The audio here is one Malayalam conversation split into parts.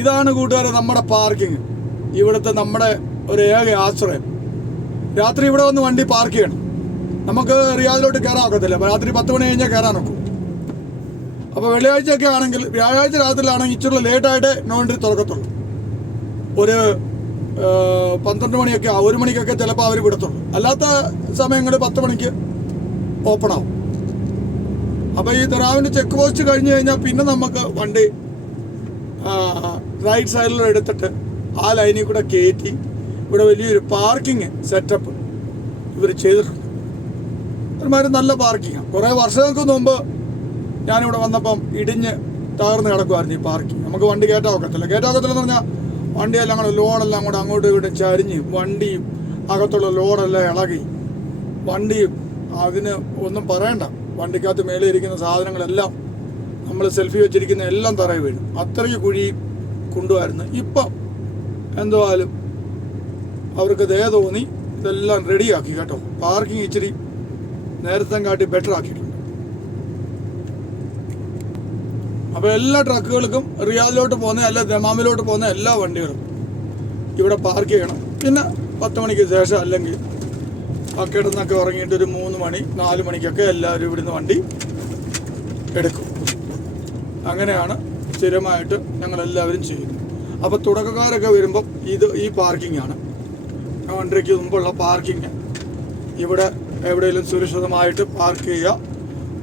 ഇതാണ് കൂട്ടുകാരെ നമ്മുടെ പാർക്കിംഗ്. ഇവിടുത്തെ നമ്മുടെ ഒരു ഏക ആശ്രയം. രാത്രി ഇവിടെ വന്ന് വണ്ടി പാർക്ക് ചെയ്യണം. നമുക്ക് റിയാദിലോട്ട് കയറാൻ ഒക്കത്തില്ല. അപ്പോൾ രാത്രി 10 മണി കഴിഞ്ഞാൽ കയറാൻ ഒക്കും. അപ്പോൾ വെള്ളിയാഴ്ചയൊക്കെ ആണെങ്കിൽ, വ്യാഴാഴ്ച രാത്രിയിലാണെങ്കിൽ ഇച്ചിരി ലേറ്റായിട്ട് നോ എൻട്രി തുറക്കത്തുള്ളൂ. ഒരു 12 മണിയൊക്കെ 1 മണിക്കൊക്കെ ചിലപ്പോൾ അവർ വിടത്തുള്ളൂ. അല്ലാത്ത സമയങ്ങളിൽ 10 മണിക്ക് ഓപ്പൺ ആവും. അപ്പോൾ ഈ ദിറാബിൻ്റെ ചെക്ക് പോസ്റ്റ് കഴിഞ്ഞ് കഴിഞ്ഞാൽ പിന്നെ നമുക്ക് വണ്ടി റൈറ്റ് സൈഡിൽ എടുത്തിട്ട് ആ ലൈനിൽ കൂടെ കയറ്റി ഇവിടെ വലിയൊരു പാർക്കിങ് സെറ്റപ്പ് ഇവർ ചെയ്തിട്ടുണ്ട്. ഒരുമാതിരി നല്ല പാർക്കിങ്ങാണ്. കുറേ വർഷങ്ങൾക്ക് മുമ്പ് ഞാനിവിടെ വന്നപ്പം ഇടിഞ്ഞ് തകർന്ന് കിടക്കുമായിരുന്നു ഈ പാർക്കിങ്. നമുക്ക് വണ്ടി കയറ്റാൻ ഒക്കത്തില്ലെന്ന് പറഞ്ഞാൽ വണ്ടിയെല്ലാം കൂടെ ലോഡെല്ലാം കൂടെ അങ്ങോട്ടും ഇങ്ങോട്ടും ചരിഞ്ഞ് വണ്ടിയും അകത്തുള്ള ലോഡെല്ലാം ഇളകി വണ്ടിയും അതിന് ഒന്നും പറയണ്ട. വണ്ടിക്കകത്ത് മേലെ ഇരിക്കുന്ന സാധനങ്ങളെല്ലാം നമ്മൾ സെൽഫി വെച്ചിരിക്കുന്ന എല്ലാം തറയിൽ വീഴും. അത്രയ്ക്ക് കുഴി കൊണ്ടുവരുന്നു. ഇപ്പം എന്തുവായാലും അവർക്ക് ദയ തോന്നി ഇതെല്ലാം റെഡിയാക്കി കേട്ടോ. പാർക്കിംഗ് ഇച്ചിരി നേരത്തെ കാട്ടി ബെറ്റർ ആക്കിയിട്ടുണ്ട്. അപ്പോൾ എല്ലാ ട്രക്കുകൾക്കും റിയാദിലോട്ട് പോകുന്ന അല്ല ദമാമിലോട്ട് പോകുന്ന എല്ലാ വണ്ടികളും ഇവിടെ പാർക്ക് ചെയ്യണം. പിന്നെ 10 മണിക്ക് ശേഷം അല്ലെങ്കിൽ കിടന്നൊക്കെ ഉറങ്ങിയിട്ട് ഒരു 3 മണി 4 മണിക്കൊക്കെ എല്ലാവരും ഇവിടുന്ന് വണ്ടി എടുക്കും. അങ്ങനെയാണ് സ്ഥിരമായിട്ട് ഞങ്ങളെല്ലാവരും ചെയ്യുന്നത്. അപ്പോൾ തുടക്കക്കാരൊക്കെ വരുമ്പം ഈ പാർക്കിംഗ് ആണ്. എൻട്രിക്ക് മുമ്പുള്ള പാർക്കിങ്. ഇവിടെ എവിടെയെങ്കിലും സുരക്ഷിതമായിട്ട് പാർക്ക് ചെയ്യുക,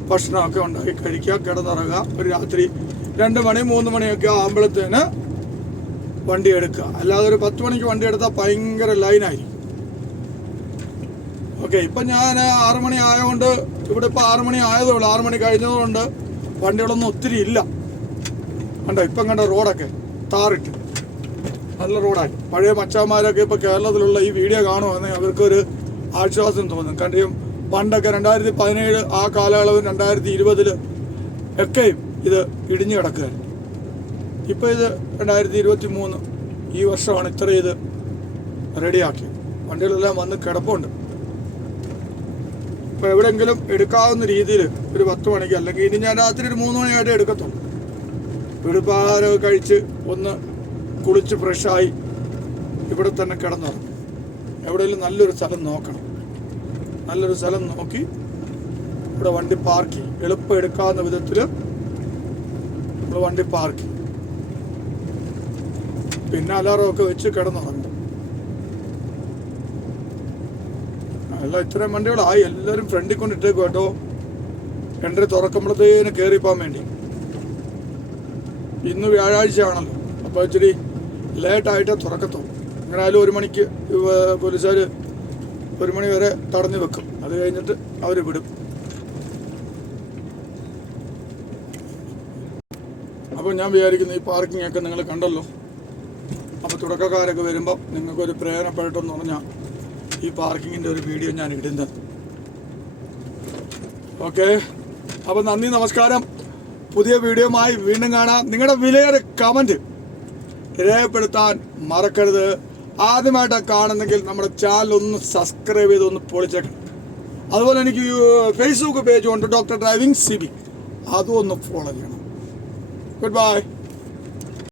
ഭക്ഷണമൊക്കെ ഉണ്ടാക്കി കഴിക്കുക, കിടന്നിറങ്ങുക. ഒരു രാത്രി 2 മണി 3 മണിയൊക്കെ ആകുമ്പോഴത്തേന് വണ്ടി എടുക്കുക. അല്ലാതെ ഒരു 10 മണിക്ക് വണ്ടി എടുത്താൽ ഭയങ്കര ലൈനായിരിക്കും. ഓക്കെ, ഇപ്പം ഞാൻ 6 മണി ആയതുകൊണ്ട് ഇവിടെ ഇപ്പോൾ 6 മണി ആയതുള്ളൂ. 6 മണി കഴിഞ്ഞതുകൊണ്ട് വണ്ടികളൊന്നും ഒത്തിരി ഇല്ല. കണ്ടോ ഇപ്പം കണ്ട റോഡൊക്കെ താറിട്ട് നല്ല റോഡായി. പഴയ മച്ചാന്മാരൊക്കെ ഇപ്പോൾ കേരളത്തിലുള്ള ഈ വീഡിയോ കാണുവാണെങ്കിൽ അവർക്കൊരു ആശ്വാസം തോന്നും. കാരണം പണ്ടൊക്കെ 2017 ആ കാലയളവ് 2020 ഒക്കെയും ഇത് ഇടിഞ്ഞു കിടക്കുകയായിരുന്നു. ഇപ്പോൾ ഇത് 2023 ഈ വർഷമാണ് ഇത്ര ഇത് റെഡിയാക്കിയത്. വണ്ടികളെല്ലാം വന്ന് കിടപ്പുണ്ട്. ഇപ്പോൾ എവിടെയെങ്കിലും എടുക്കാവുന്ന രീതിയിൽ ഒരു 10 മണിക്ക്, അല്ലെങ്കിൽ ഇനി ഞാൻ രാത്രി ഒരു 3 മണിയായിട്ട് എടുക്കത്തുള്ളൂ. വെളുപ്പാരൊക്കെ കഴിച്ച് ഒന്ന് കുളിച്ച് ഫ്രഷായി ഇവിടെ തന്നെ കിടന്നുറങ്ങും. എവിടെയെങ്കിലും നല്ലൊരു സ്ഥലം നോക്കണം. നല്ലൊരു സ്ഥലം നോക്കി ഇവിടെ വണ്ടി പാർക്ക് ചെയ്യും. എളുപ്പം എടുക്കാവുന്ന വിധത്തിൽ നമ്മൾ വണ്ടി പാർക്ക് ചെയ്യും. പിന്നെ അലാറമൊക്കെ വെച്ച് കിടന്നുറങ്ങും. എല്ലാം ഇത്രയും വണ്ടികളായി. എല്ലാവരും ഫ്രണ്ടിൽ കൊണ്ടിട്ടേക്കും കേട്ടോ. എൻട്രി തുറക്കുമ്പോഴത്തേന് കയറിപ്പോകാൻ വേണ്ടി. ഇന്ന് വ്യാഴാഴ്ച ആണല്ലോ, അപ്പോൾ ഇച്ചിരി ലേറ്റായിട്ടേ തുറക്കത്തുള്ളൂ. എങ്ങനെയായാലും 1 മണിക്ക് പോലീസുകാർ 1 മണി വരെ തടഞ്ഞു വെക്കും. അത് കഴിഞ്ഞിട്ട് അവർ വിടും. അപ്പോൾ ഞാൻ വിചാരിക്കുന്നു ഈ പാർക്കിംഗ് ഒക്കെ നിങ്ങൾ കണ്ടല്ലോ. അപ്പോൾ തുടക്കക്കാരൊക്കെ വരുമ്പോൾ നിങ്ങൾക്കൊരു പ്രയോജനപ്പെടട്ടെന്ന് പറഞ്ഞാൽ ഈ പാർക്കിങ്ങിൻ്റെ ഒരു വീഡിയോ ഞാൻ ഇടുന്നത്. ഓക്കെ, അപ്പോൾ നന്ദി, നമസ്കാരം. പുതിയ വീഡിയോയുമായി വീണ്ടും കാണാം. നിങ്ങളുടെ വിലയേറെ കമൻറ്റ് രേഖപ്പെടുത്താൻ മറക്കരുത്. ആദ്യമായിട്ടാണ് കാണുന്നെങ്കിൽ നമ്മുടെ ചാനൽ ഒന്ന് സബ്സ്ക്രൈബ് ചെയ്ത് ഒന്ന് പൊളിച്ചേക്കണം. അതുപോലെ എനിക്ക് ഫേസ്ബുക്ക് പേജ് ഉണ്ട്, Dr. Driving CB. അതും ഒന്ന് ഫോളോ ചെയ്യണം. Good bye.